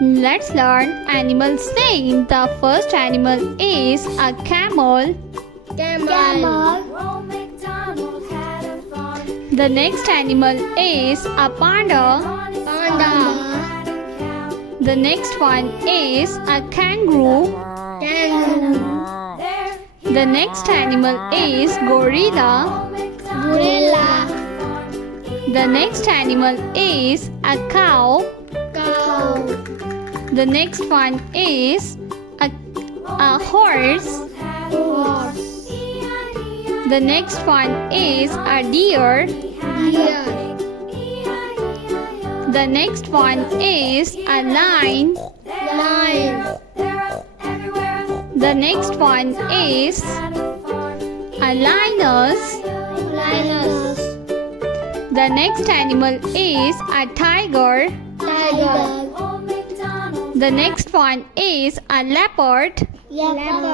Let's learn animals name. The first animal is a camel. Camel. The next animal is a panda. Panda. The next one is a kangaroo. Kangaroo. The next animal is gorilla. Gorilla. The next animal is a cow. Cow. The next one is a horse. Horse. The next one is a deer. Deer. The next one is a lion. Lion. The next one is a lioness. Lioness. The next animal is a tiger. Tiger. The next one is a leopard. Leopard.